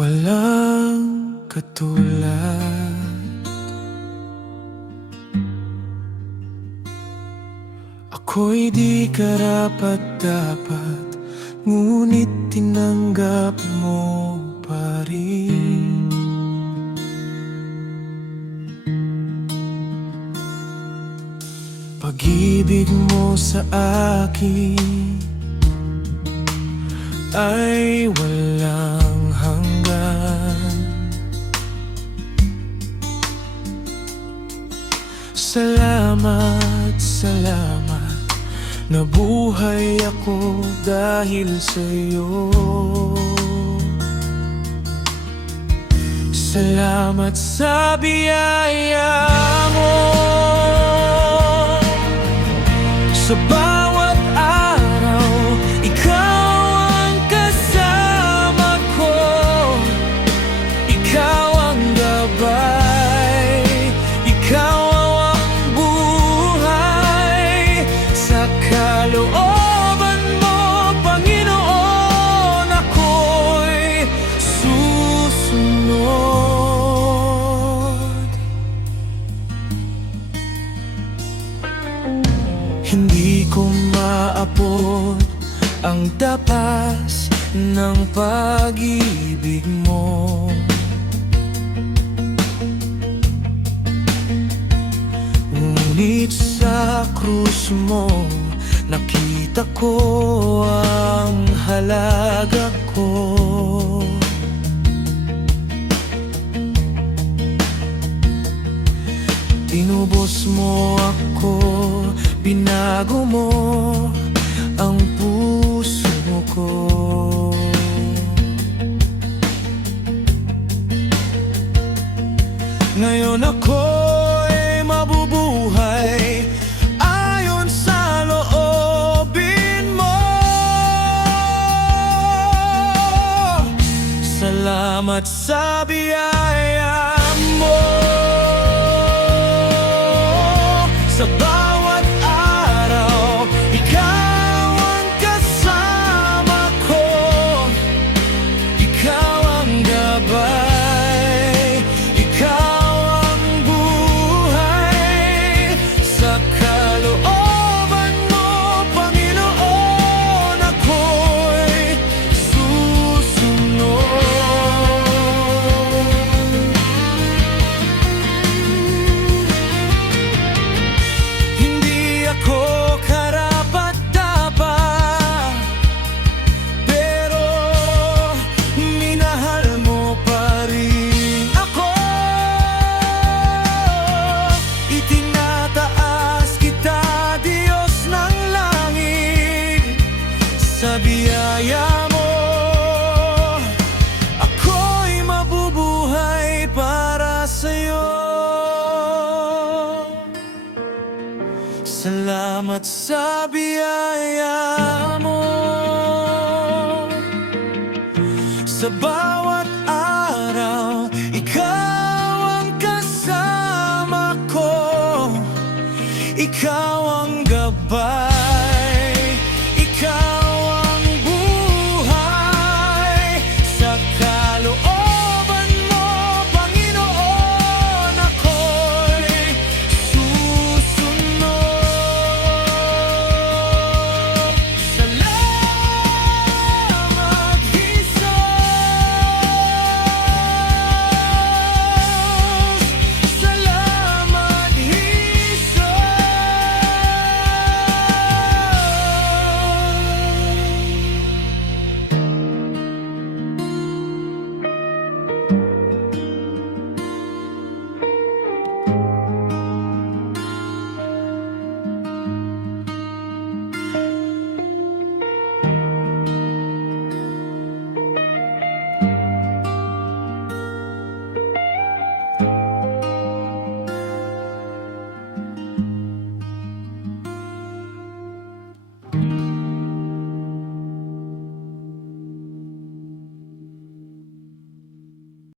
Walang katulad. Ako'y di karapat-dapat, ngunit tinanggap mo pa rin. Pag-ibig mo sa akin ay walang hanggan. Salamat, salamat, nabuhay ako dahil sa'yo. Salamat sa biyaya mo. Sa bawat araw, ikaw ang kasama ko. Ikaw ang gabay, ikaw ang buhay. Sa kalooban mo, Panginoon, ako'y susunod. Hindi ko maabot ang tapas ng pag-ibig mo. Ngunit sa krus mo, nakita ko ang halaga ko. Tinubos mo ako, binago mo ang puso ko. Ngayon ako'y mabubuhay ayon sa loobin mo. Salamat sa biyaya mo. Sa bawat araw, ikaw ang kasama ko. Ikaw ang gabay, ikaw ang buhay. Sa kalooban mo, Panginoon, ako'y susunod. Ako karapat-dapat, pero minahal mo pa rin ako. Itinataas kita, Diyos ng langit, sa biyaya mo. Ako'y mabubuhay para sa'yo. Salamat sa biyaya mo. Sa bawat